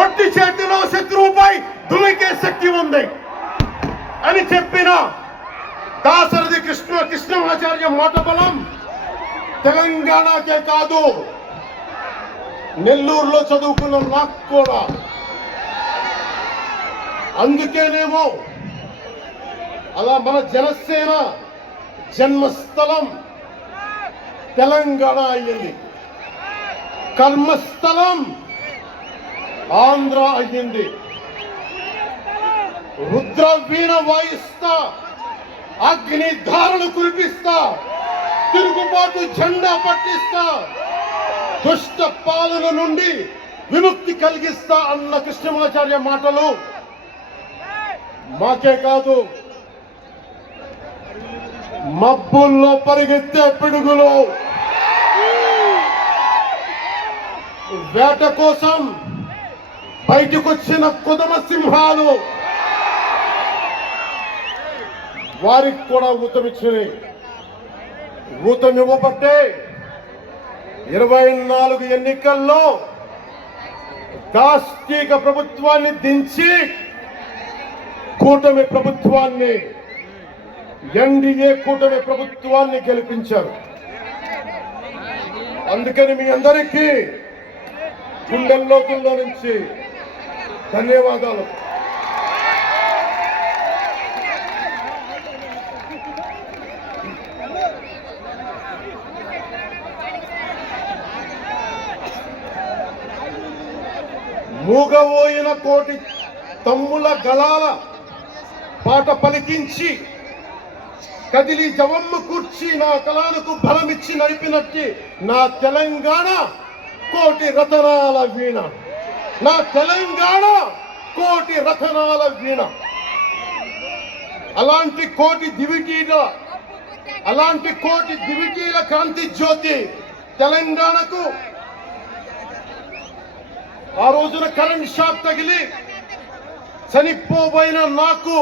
ఒట్టి చేతిలో శత్రువుపై దుమికే శక్తి ఉంది అని చెప్పిన దాసరథి కృష్ణ కృష్ణమాచార్య మాట బలం తెలంగాణకే కాదు నెల్లూరులో చదువుకున్న నాకు కూడా. అందుకేనేమో అలా మన జనసేన జన్మస్థలం తెలంగాణ అయ్యింది. కర్మస్థలం ఆంధ్ర అయ్యింది రుద్ర వీణ వాయిస్తా అగ్ని ధారలు కురిపిస్తా తిరుగుబాటు జెండా పట్టిస్తా దుష్ట పాలన నుండి విముక్తి కలిగిస్తా అన్న కృష్ణమాచార్య మాటలు మాకే కాదు. మబ్బుల్లో పరిగెత్తే పిడుగులు. వేట కోసం బయటకొచ్చిన కుదమ సింహాలు. వారికి కూడా ఊతమిచ్చినాయి ఊతం ఇవ్వబట్టే ఇరవై నాలుగు ఎన్నికల్లో దాష్టీక ప్రభుత్వాన్ని దించి కూటమి ప్రభుత్వాన్ని ఎన్డీఏ కూటమి ప్రభుత్వాన్ని గెలిపించారు. అందుకని మీ అందరికీ గుండెల్లోతుల్లో నుంచి ధన్యవాదాలు. మూగబోయిన కోటి తమ్ముల గలాల పాట పలికించి కదిలి జవమ్మ కూర్చి నా కళాలకు బలమిచ్చి నడిపినట్టి నా తెలంగాణ కోటి రతనాల వీణ. నా తెలంగాణ కోటి రతనాల వీణ. అలాంటి కోటి దివిటీల అలాంటి కోటి దివిటీల కాంతి జ్యోతి తెలంగాణకు. ఆ రోజున కరెంట్ షాక్ తగిలి చనిపోబోయిన నాకు.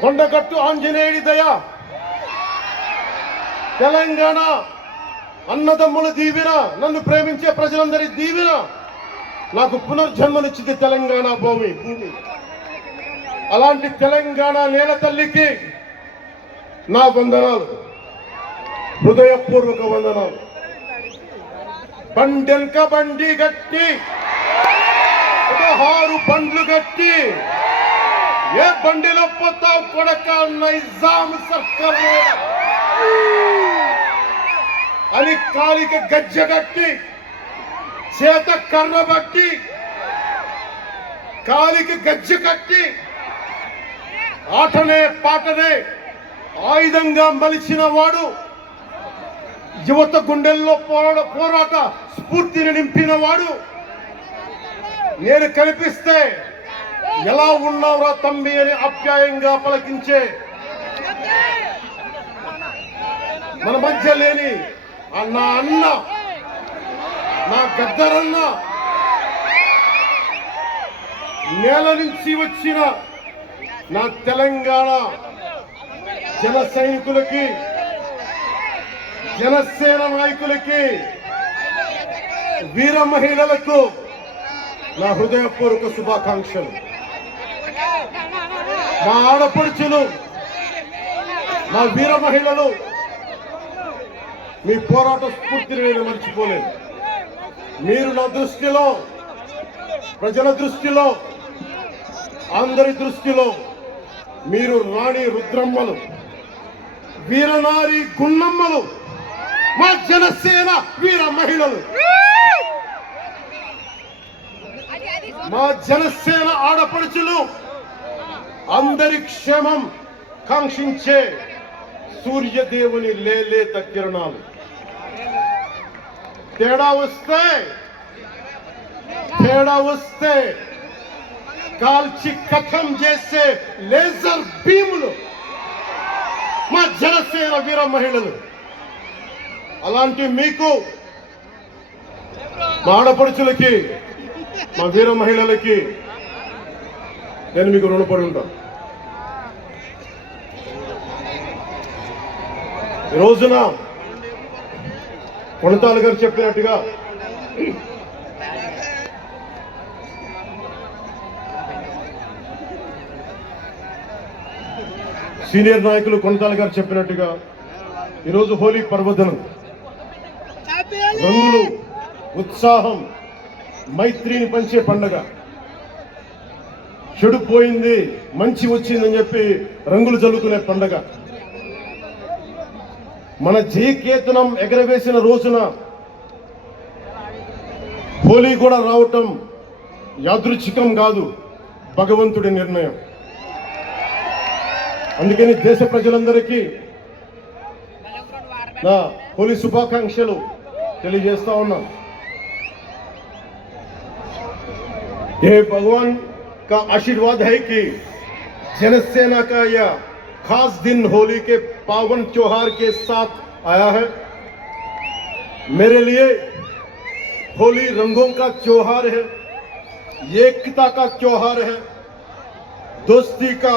కొండగట్టు ఆంజనేయుడి దయ. తెలంగాణ అన్నదమ్ముల దీవెన నన్ను ప్రేమించే ప్రజలందరి దీవెన. నాకు పునర్జన్మనిచ్చింది తెలంగాణ భూమి. భూమి అలాంటి తెలంగాణ నేల తల్లికి నా వందనాలు. హృదయపూర్వక వందనాలు. బండెంక బండి గట్టి పదహారు బండ్లు గట్టి. ఏ బండిలో పోతావు కొడక నైజాం సర్కార్ అని కాలికి గజ్జ కట్టి చేత కర్ర బట్టి కాలికి గజ్జ కట్టి ఆటనే పాటనే ఆయుధంగా మలిచిన వాడు యువత గుండెల్లో పోరాట పోరాట స్ఫూర్తిని నింపిన వాడు. నేను కనిపిస్తే ఎలా ఉన్నావురా తమ్మి అని ఆప్యాయంగా పలకించే మన మధ్య లేని ఆ నా అన్న. నా గద్దరన్న. నేల నుంచి వచ్చిన నా తెలంగాణ జన సైనికులకి జనసేన నాయకులకి వీర మహిళలకు నా హృదయపూర్వక శుభాకాంక్షలు. మా ఆడపడుచులు మా వీర మహిళలు మీ పోరాట స్ఫూర్తిని నేను మర్చిపోలేదు మీరు నా దృష్టిలో ప్రజల దృష్టిలో అందరి దృష్టిలో మీరు రాణి రుద్రమ్మలు వీరనారి గున్నమ్మలు మా జనసేన వీర మహిళలు. మా జనసేన ఆడపడుచులు అందరి క్షేమం కాంక్షించే సూర్యదేవుని లేలేత కిరణాలు. తేడా వస్తే తేడా వస్తే కాల్చి కథం చేసే లేజర్ భీములు మా జనసేన వీర మహిళలు. అలాంటి మీకు మా ఆడపడుచులకి మా వీర మహిళలకి నేను మీకు రుణపడి ఉంటాను. ఈ రోజున కొణతాల గారు చెప్పినట్టుగా. సీనియర్ నాయకులు కొణతాల గారు చెప్పినట్టుగా ఈరోజు హోలీ పర్వదనం. రంగులు ఉత్సాహం మైత్రిని పంచే పండగ. చెడు పోయింది మంచి వచ్చిందని చెప్పి రంగులు చల్లుకునే పండగ. మన జయకేతనం ఎగరవేసిన రోజున హోలీ కూడా రావటం యాదృచ్ఛికం కాదు భగవంతుడి నిర్ణయం అందుకని దేశ ప్రజలందరికీ నా హోలీ శుభాకాంక్షలు తెలియజేస్తా ఉన్నాను ये भगवान का आशीर्वाद है कि जनसेना का यह खास दिन होली के पावन त्योहार के साथ आया है। मेरे लिए होली रंगों का त्योहार है, एकता का त्योहार है, दोस्ती का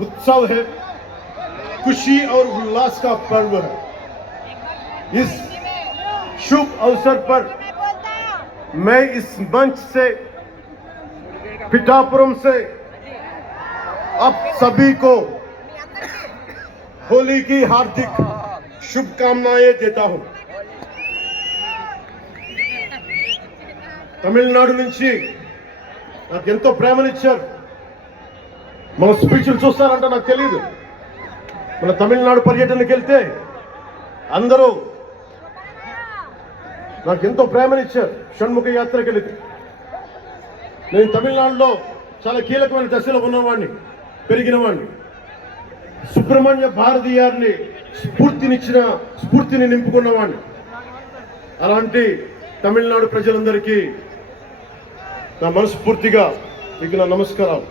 उत्सव है, खुशी और उल्लास का पर्व है। इस शुभ अवसर पर मैं इस मंच से, पिठापुरम से आप सभी को होली की हार्दिक शुभकामनाएं देता हूं తమిళనాడు నుంచి నాకు ఎంతో ప్రేమనిచ్చారు మన స్పీచ్లు చూస్తారంట నాకు తెలియదు మన తమిళనాడు పర్యటనకి వెళ్తే అందరూ నాకు ఎంతో ప్రేమనిచ్చారు షణ్ముఖ యాత్రకి వెళితే నేను తమిళనాడులో చాలా కీలకమైన దశలో ఉన్నవాడిని పెరిగిన వాడిని సుబ్రహ్మణ్య భారతీయారిని స్ఫూర్తినిచ్చిన స్ఫూర్తిని నింపుకున్నవాడిని అలాంటి తమిళనాడు ప్రజలందరికీ నా మనస్ఫూర్తిగా మీకు నా నమస్కారాలు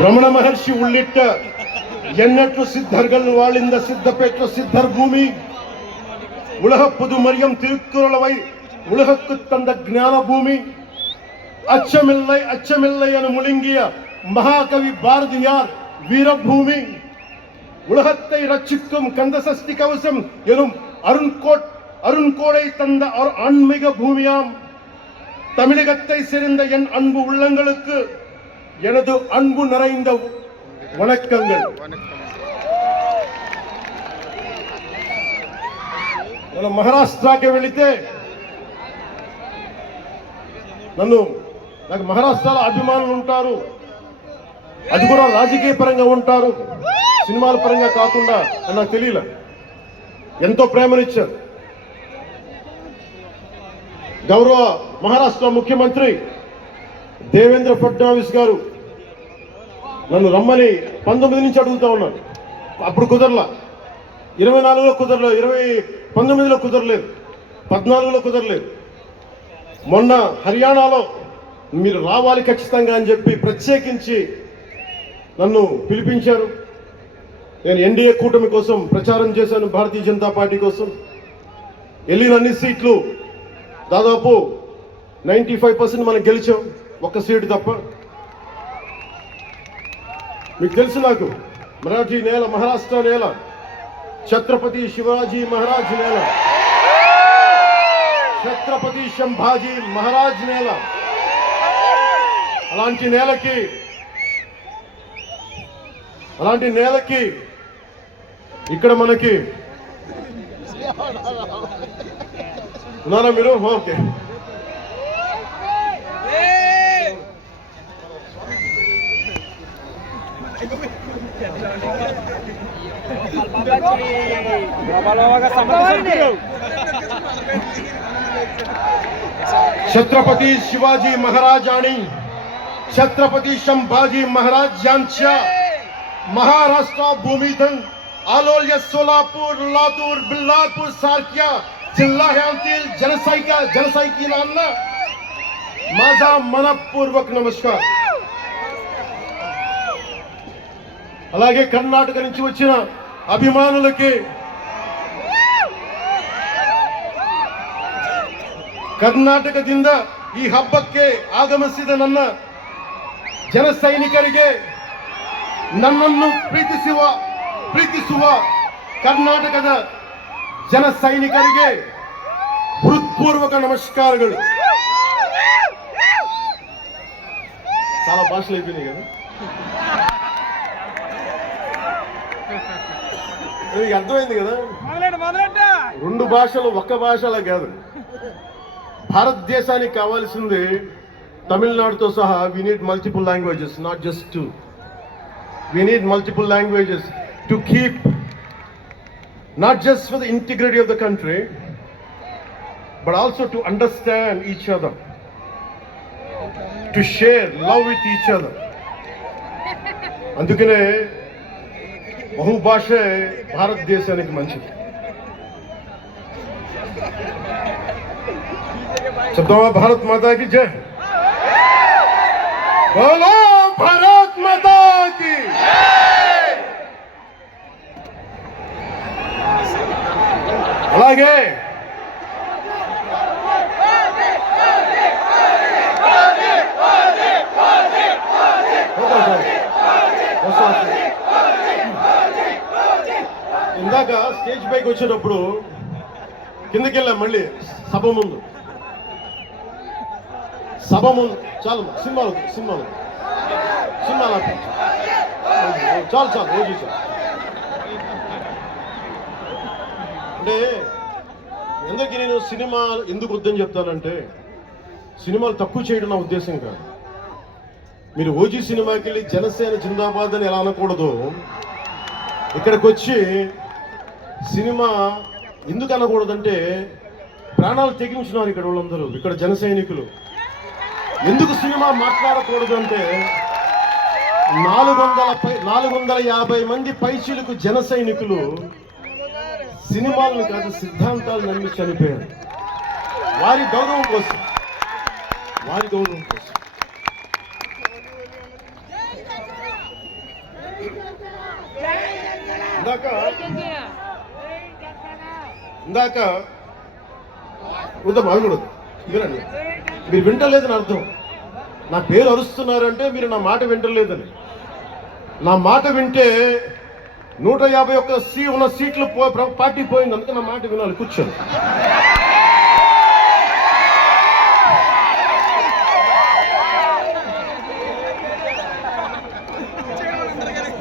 రమణ మహర్షి ఉళ్ళిట్ట ఎన్నట్లు సిద్ధర్గల్ వాళింద సిద్ధపేట సిద్ధర్ భూమి உலக புதுமரியம் திருக்குறளவை உலகுக்கு தந்த ஞான பூமி அச்சமில்லை அச்சமில்லை என முழுங்கிய மகாகவி பாரதியார் வீரபூமி உலகத்தை ரட்சிக்கும் கந்தசஷ்டி கவசம் எனும் அருண்கோட் அருண்கோடை தந்த அரு- ஆன்மீக பூமியாம் தமிழகத்தை சேர்ந்த என் அன்பு உள்ளங்களுக்கு எனது அன்பு நிறைந்த வணக்கங்கள் మన మహారాష్ట్రకి వెళితే నన్ను నాకు మహారాష్ట్రలో అభిమానులు ఉంటారు అది కూడా రాజకీయ పరంగా ఉంటారు. సినిమాల పరంగా కాకుండా అని నాకు తెలియలే. ఎంతో ప్రేమనిచ్చారు. గౌరవ మహారాష్ట్ర ముఖ్యమంత్రి దేవేంద్ర ఫడ్నవీస్ గారు నన్ను రమ్మని పంతొమ్మిది నుంచి అడుగుతా ఉన్నాను అప్పుడు కుదరలా. ఇరవై నాలుగులో కుదరలేదు ఇరవై పంతొమ్మిదిలో కుదరలేదు పద్నాలుగులో కుదరలేదు. మొన్న హర్యానాలో మీరు రావాలి ఖచ్చితంగా అని చెప్పి ప్రత్యేకించి నన్ను పిలిపించారు. నేను ఎన్డీఏ కూటమి కోసం ప్రచారం చేశాను భారతీయ జనతా పార్టీ కోసం. వెళ్ళిన అన్ని సీట్లు దాదాపు నైంటీ ఫైవ్ పర్సెంట్ మనం గెలిచాం. ఒక్క సీటు తప్ప. మీకు తెలుసు నాకు మరాఠీ నేల మహారాష్ట్ర నేల ఛత్రపతి శివాజీ మహారాజ్ నేల ఛత్రపతి శంభాజీ మహారాజ్ నేల. అలాంటి నేలకి అలాంటి నేలకి ఇక్కడ మనకి ఉన్నారా మీరు ఓకే బాబాలోగా సమర్థించారు छत्रपती शिवाजी महाराज आणि छत्रपती संभाजी महाराज यांच्या महाराष्ट्र भूमीतून आलोल्य सोलापूर लातूर बिल्लारपूर सारख्या जिल्ह्यांतील जनसैका जनसैनिकांना माझा मनपूर्वक नमस्कार అలాగే కర్ణాటక నుంచి వచ్చిన అభిమానులకి ಕರ್ನಾಟಕದಿಂದ ಈ ಹಬ್ಬಕ್ಕೆ ಆಗಮಿಸಿದ ನನ್ನ ಜನ ಸೈನಿಕರಿಗೆ నన్ను ಪ್ರೀತಿಸುವ ప్రీతిసువ కర్ణాటకద జన సైనికరిగే హృత్పూర్వక నమస్కారాలు చాలా భాషలు అయిపోయినాయి కదా. నీకు అర్థమైంది కదా? రెండు భాషలు ఒక్క భాషలా కాదు. భారతదేశానికి కావాల్సింది తమిళనాడుతో సహా we need multiple languages not just too we need multiple languages to keep not just for the integrity of the country but also to understand each other to share love with each other అందుకనే బహుభాషే భారతదేశానికి మంచిది చెప్తామా భారత్ మాతాకి జై బోలో భారత్ అలాగే. Sir. ఇందాక stage పైకి వచ్చేటప్పుడు కిందకి వెళ్ళాం మళ్ళీ సభ ముందు. సభ ముందు. చాలు సినిమాలు సినిమాలు. సినిమాలు చాలు చాలు రోజు చాలు. అంటే ఎందుకు నేను సినిమా ఎందుకు వద్దని చెప్తానంటే సినిమాలు తక్కువ చేయడం నా ఉద్దేశం కాదు. మీరు ఓజీ సినిమాకి వెళ్ళి జనసేన జిందాబాద్ అని ఎలా అనకూడదు? ఇక్కడికి వచ్చి సినిమా ఎందుకు అనకూడదంటే ప్రాణాలు తెగించినారు ఇక్కడ వాళ్ళందరూ ఇక్కడ జన సైనికులు. ఎందుకు సినిమా మాట్లాడకూడదు అంటే నాలుగు వందల పై నాలుగు వందల యాభై మంది పైచీలకు జన సైనికులు సినిమాలను కాదు సిద్ధాంతాలు నమ్మి చనిపోయారు. వారి గౌరవం కోసం. వారి గౌరవం కోసం. ఇందాక ఇందాక వద్దాం అది కూడా వద్దు. వినండి. మీరు వింటలేదని అర్థం. నా పేరు అరుస్తున్నారంటే మీరు నా మాట వింటలేదని. నా మాట వింటే నూట యాభై ఒక్క సీ ఉన్న సీట్లు పార్టీ పోయింది. అందుకే నా మాట వినాలి. కూర్చోండి.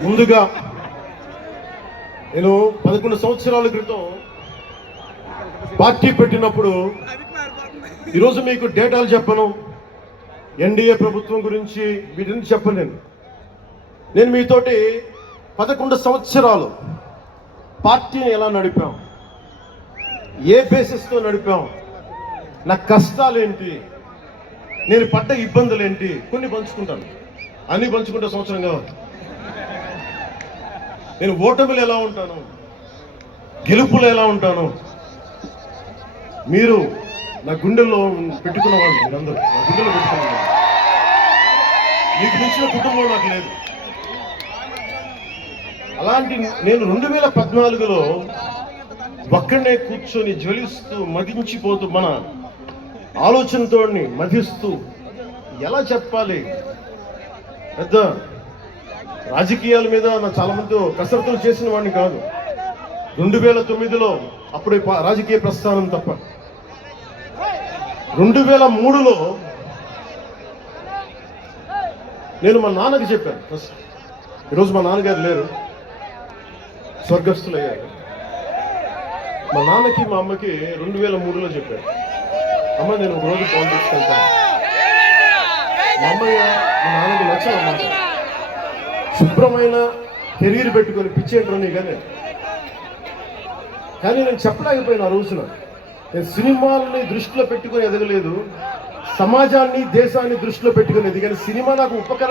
ముందుగా నేను పదకొండు సంవత్సరాల క్రితం పార్టీ పెట్టినప్పుడు ఈరోజు మీకు డేటాలు చెప్పను. ఎన్డీఏ ప్రభుత్వం గురించి వీటిని చెప్పలేను. నేను మీతోటి పదకొండు సంవత్సరాలు పార్టీని ఎలా నడిపాం? ఏ బేసిస్తో నడిపాం? నా కష్టాలేంటి? నేను పడ్డ ఇబ్బందులు ఏంటి కొన్ని పంచుకుంటాను. అన్ని పంచుకుంటే సంవత్సరం కావాలి. నేను ఓటమిలు ఎలా ఉంటాను? గెలుపులు ఎలా ఉంటాను? మీరు నా గుండెల్లో పెట్టుకున్న వాళ్ళు మీరందరూ. నా గుండెలో పెట్టుకున్న వాళ్ళు. మీకు మించిన కుటుంబం నాకు లేదు. అలాంటి నేను రెండు వేల పద్నాలుగులో ఒక్కడనే కూర్చొని జ్వలిస్తూ మదించిపోతూ మన ఆలోచనతో మధిస్తూ ఎలా చెప్పాలి? పెద్ద రాజకీయాల మీద నా చాలా మంది కసరత్తులు చేసిన వాడిని కాదు. రెండు వేల తొమ్మిదిలో అప్పుడే రాజకీయ ప్రస్థానం తప్ప. రెండు వేల మూడులో నేను మా నాన్నకి చెప్పాను. ఫస్ట్ ఈరోజు మా నాన్నగారు లేరు. స్వర్గస్థులయ్యారు. మా నాన్నకి మా అమ్మకి రెండు వేల మూడులో చెప్పారు. అమ్మ నేను ఒక రోజు పాలిటిక్స్ వెళ్తాను మా అమ్మయ్య మా నాన్నకి నచ్చాలన్నమాట శుభ్రమైన కెరీర్ పెట్టుకొని పిచ్చేటోని కానీ. కానీ నేను చెప్పలేకపోయినా ఆ రోజున. నేను సినిమాలని దృష్టిలో పెట్టుకొని ఎదగలేదు. సమాజాన్ని దేశాన్ని దృష్టిలో పెట్టుకుని ఎదిగాను. సినిమా నాకు ఉపకరణ